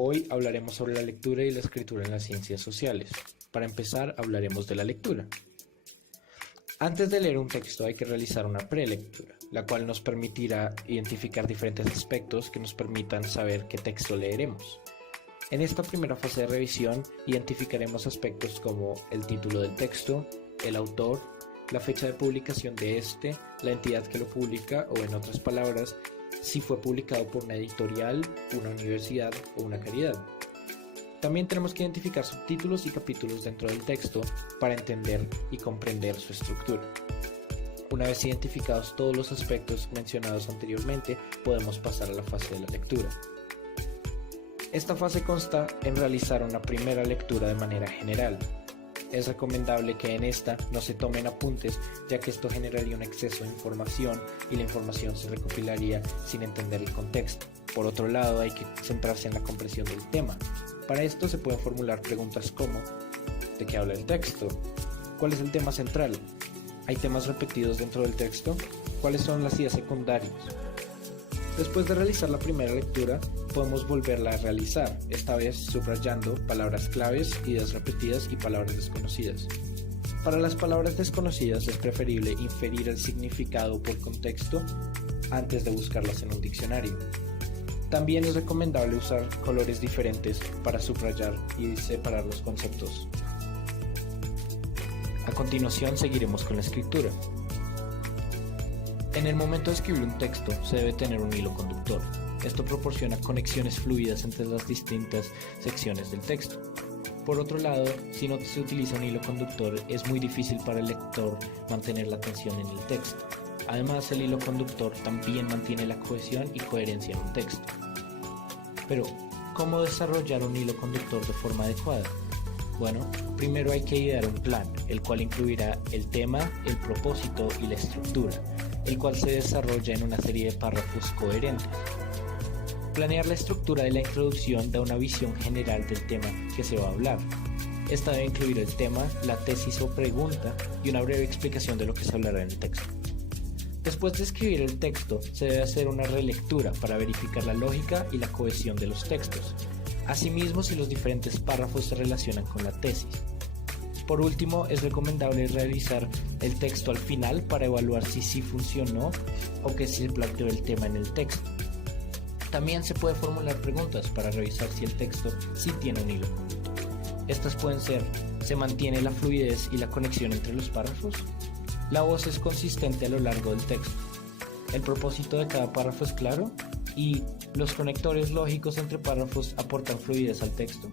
Hoy hablaremos sobre la lectura y la escritura en las ciencias sociales. Para empezar, hablaremos de la lectura. Antes de leer un texto hay que realizar una prelectura, la cual nos permitirá identificar diferentes aspectos que nos permitan saber qué texto leeremos. En esta primera fase de revisión identificaremos aspectos como el título del texto, el autor, la fecha de publicación de este, la entidad que lo publica o, en otras palabras, si fue publicado por una editorial, una universidad o una caridad. También tenemos que identificar subtítulos y capítulos dentro del texto para entender y comprender su estructura. Una vez identificados todos los aspectos mencionados anteriormente, podemos pasar a la fase de la lectura. Esta fase consta en realizar una primera lectura de manera general. Es recomendable que en esta no se tomen apuntes, ya que esto generaría un exceso de información y la información se recopilaría sin entender el contexto. Por otro lado, hay que centrarse en la comprensión del tema. Para esto se pueden formular preguntas como: ¿de qué habla el texto? ¿Cuál es el tema central? ¿Hay temas repetidos dentro del texto? ¿Cuáles son las ideas secundarias? Después de realizar la primera lectura, podemos volverla a realizar, esta vez subrayando palabras claves, ideas repetidas y palabras desconocidas. Para las palabras desconocidas es preferible inferir el significado por contexto antes de buscarlas en un diccionario. También es recomendable usar colores diferentes para subrayar y separar los conceptos. A continuación seguiremos con la escritura. En el momento de escribir un texto se debe tener un hilo conductor. Esto proporciona conexiones fluidas entre las distintas secciones del texto. Por otro lado, si no se utiliza un hilo conductor, es muy difícil para el lector mantener la atención en el texto. Además, el hilo conductor también mantiene la cohesión y coherencia en un texto. Pero, ¿cómo desarrollar un hilo conductor de forma adecuada? Bueno, primero hay que idear un plan, el cual incluirá el tema, el propósito y la estructura, el cual se desarrolla en una serie de párrafos coherentes. Planear la estructura de la introducción da una visión general del tema que se va a hablar. Esta debe incluir el tema, la tesis o pregunta y una breve explicación de lo que se hablará en el texto. Después de escribir el texto, se debe hacer una relectura para verificar la lógica y la cohesión de los textos, asimismo si los diferentes párrafos se relacionan con la tesis. Por último, es recomendable realizar el texto al final para evaluar si sí funcionó o que se planteó el tema en el texto. También se puede formular preguntas para revisar si el texto sí tiene un hilo conductor. Estas pueden ser: ¿se mantiene la fluidez y la conexión entre los párrafos? ¿La voz es consistente a lo largo del texto? ¿El propósito de cada párrafo es claro? ¿Y los conectores lógicos entre párrafos aportan fluidez al texto?